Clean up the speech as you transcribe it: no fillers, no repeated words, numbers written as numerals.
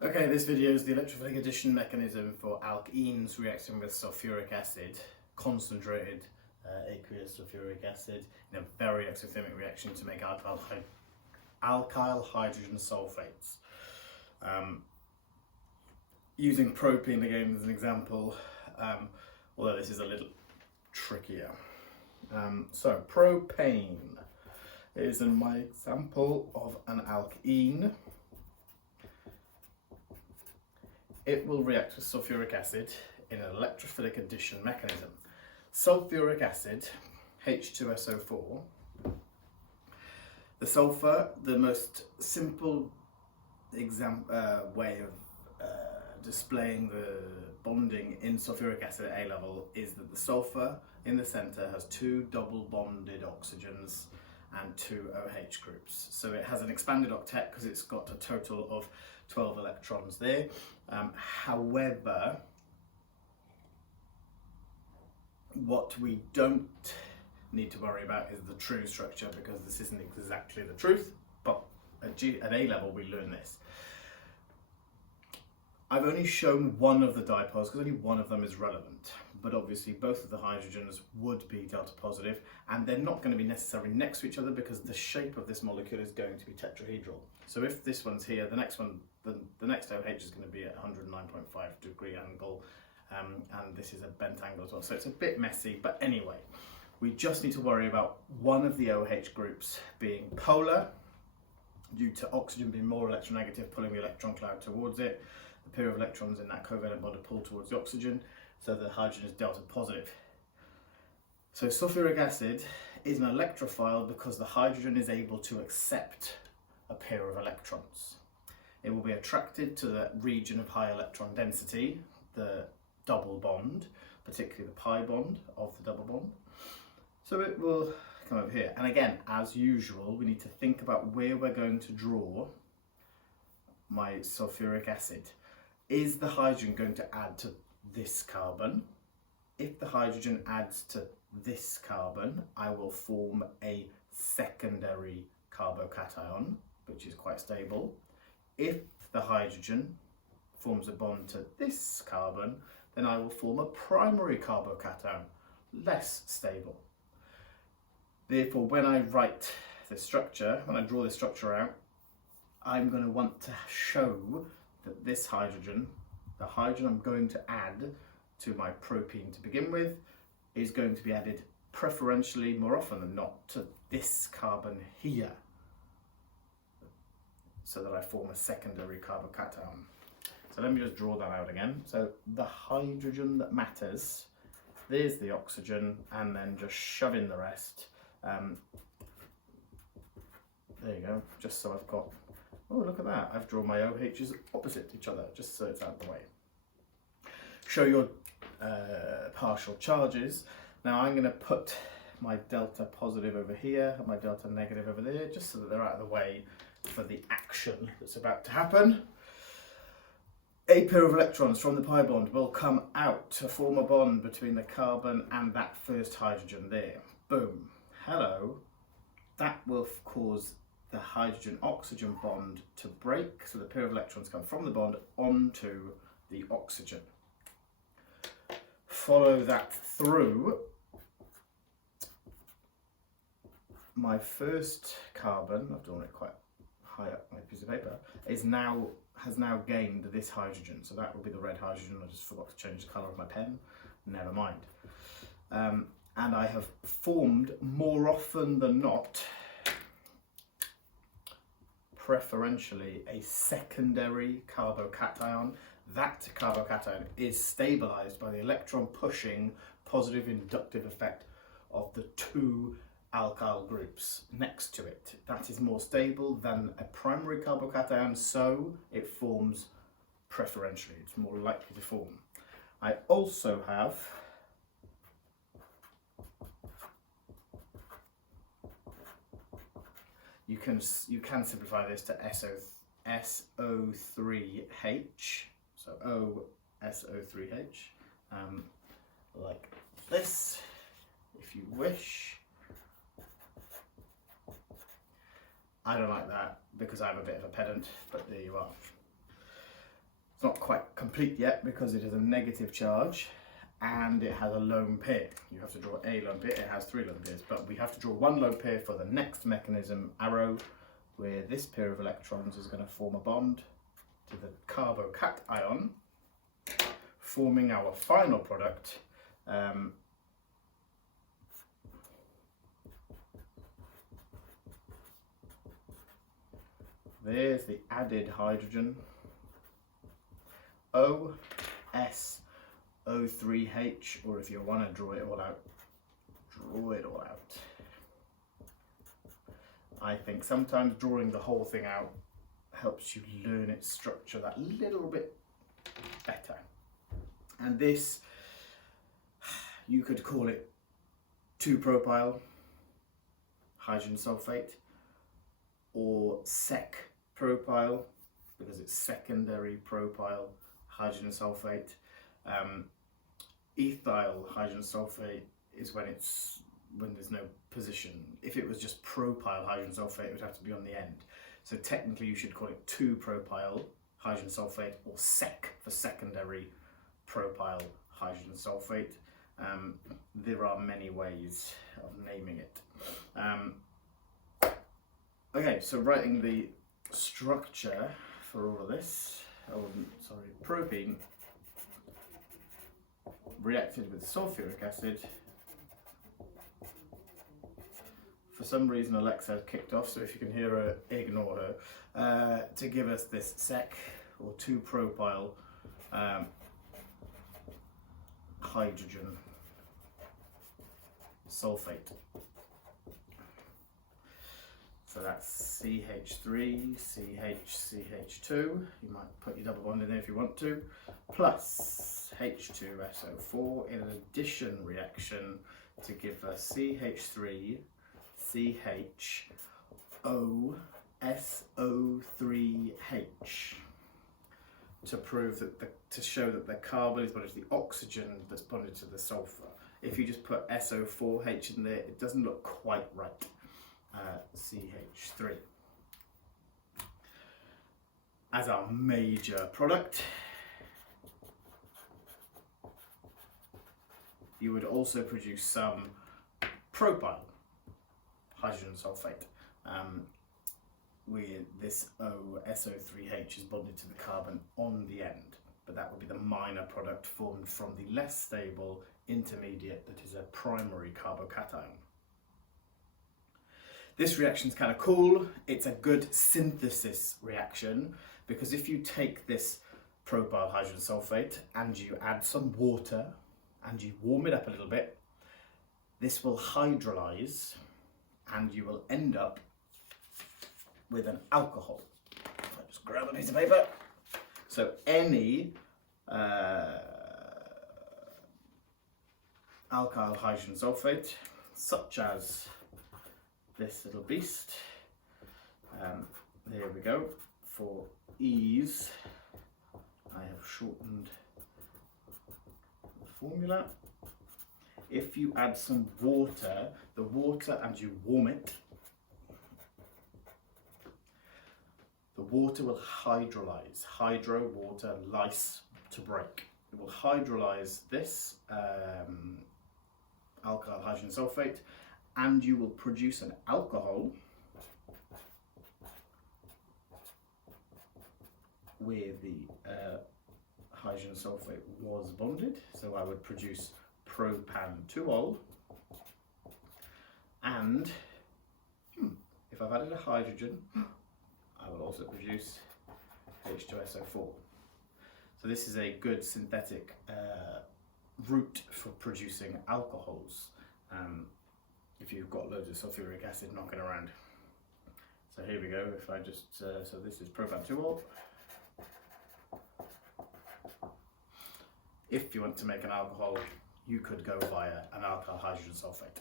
Okay, this video is the electrophilic addition mechanism for alkenes reacting with sulfuric acid, concentrated aqueous sulfuric acid, in a very exothermic reaction to make alkyl hydrogen sulfates. Using propane again as an example, although this is a little trickier. So propane is my example of an alkene. It will react with sulfuric acid in an electrophilic addition mechanism. Sulfuric acid, H2SO4. The sulfur, the most simple way of displaying the bonding in sulfuric acid at A level is that the sulfur in the center has two double bonded oxygens and two OH groups. So it has an expanded octet because it's got a total of 12 electrons there. However, what we don't need to worry about is the true structure, because this isn't exactly the truth, but at A level we learn this. I've only shown one of the dipoles because only one of them is relevant, but obviously both of the hydrogens would be delta positive, and they're not going to be necessarily next to each other because the shape of this molecule is going to be tetrahedral. So if this one's here, the next one, the next OH is going to be at 109.5 degree angle, and this is a bent angle as well. So it's a bit messy, but anyway, we just need to worry about one of the OH groups being polar, due to oxygen being more electronegative, pulling the electron cloud towards it. The pair of electrons in that covalent bond are pulled towards the oxygen, so the hydrogen is delta positive. So sulfuric acid is an electrophile because the hydrogen is able to accept a pair of electrons. It will be attracted to the region of high electron density, the double bond, particularly the pi bond of the double bond. So it will come over here. And again, as usual, we need to think about where we're going to draw my sulfuric acid. Is the hydrogen going to add to this carbon? If the hydrogen adds to this carbon, I will form a secondary carbocation, which is quite stable. If the hydrogen forms a bond to this carbon, then I will form a primary carbocation, less stable. Therefore, when I write the structure, when I draw this structure out, I'm going to want to show that this hydrogen, the hydrogen I'm going to add to my propene to begin with, is going to be added preferentially, more often than not, to this carbon here, so that I form a secondary carbocation. So let me just draw that out again. So the hydrogen that matters, there's the oxygen, and then just shove in the rest. There you go, just so I've got, oh look at that, I've drawn my OHs opposite each other, just so it's out of the way. Show your partial charges. Now I'm going to put my delta positive over here and my delta negative over there, just so that they're out of the way for the action that's about to happen. A pair of electrons from the pi bond will come out to form a bond between the carbon and that first hydrogen there. Boom. Hello. That will cause the hydrogen-oxygen bond to break, so the pair of electrons come from the bond onto the oxygen. Follow that through. My first carbon, I've drawn it quite high up my piece of paper, has now gained this hydrogen. So that will be the red hydrogen. I just forgot to change the colour of my pen. Never mind. And I have formed, more often than not, preferentially, a secondary carbocation. That carbocation is stabilised by the electron pushing positive inductive effect of the two alkyl groups next to it. That is more stable than a primary carbocation, so it forms preferentially. It's more likely to form. I also have you can simplify this to SO3H, so OSO3H, like this, if you wish. I don't like that because I'm a bit of a pedant, but there you are. It's not quite complete yet because it is a negative charge and it has a lone pair. You have to draw a lone pair. It has 3 lone pairs, but we have to draw 1 lone pair for the next mechanism arrow, where this pair of electrons is going to form a bond to the carbocation, forming our final product. There's the added hydrogen, OSO3H, or if you want to draw it all out, draw it all out. I think sometimes drawing the whole thing out helps you learn its structure that little bit better. And this, you could call it 2-propyl hydrogen sulfate, or sec-propyl, because it's secondary propyl hydrogen sulfate. Ethyl hydrogen sulfate is when there's no position. If it was just propyl hydrogen sulfate, it would have to be on the end. So technically you should call it 2-propyl hydrogen sulfate, or sec for secondary propyl hydrogen sulfate. There are many ways of naming it. Okay, so writing the structure for all of this, propene reacted with sulfuric acid. For some reason Alexa has kicked off, so if you can hear her, ignore her, to give us this sec, or 2-propyl hydrogen sulfate. So that's CH3, CH, CH2, you might put your double bond in there if you want to, plus H2SO4 in an addition reaction to give us CH3, CHO, SO3H, to prove that to show that the carbon is bonded to the oxygen that's bonded to the sulfur. If you just put SO4H in there, it doesn't look quite right. CH3 as our major product. You would also produce some propyl hydrogen sulfate, where this SO3H is bonded to the carbon on the end, but that would be the minor product formed from the less stable intermediate that is a primary carbocation. This reaction is kind of cool. It's a good synthesis reaction, because if you take this propyl hydrogen sulfate and you add some water and you warm it up a little bit, this will hydrolyze and you will end up with an alcohol. I'll just grab a piece of paper. So any alkyl hydrogen sulfate, such as this little beast, there we go. For ease, I have shortened the formula. If you add some water, and you warm it, the water will hydrolyze. Hydro, water, lyse, to break. It will hydrolyze this alkyl hydrogen sulfate, and you will produce an alcohol where the hydrogen sulfate was bonded. So I would produce propan-2-ol, and if I've added a hydrogen, I will also produce H2SO4. So this is a good synthetic route for producing alcohols. If you've got loads of sulfuric acid knocking around. So here we go. If I just, so this is propan-2-ol. If you want to make an alcohol, you could go via an alkyl hydrogen sulfate.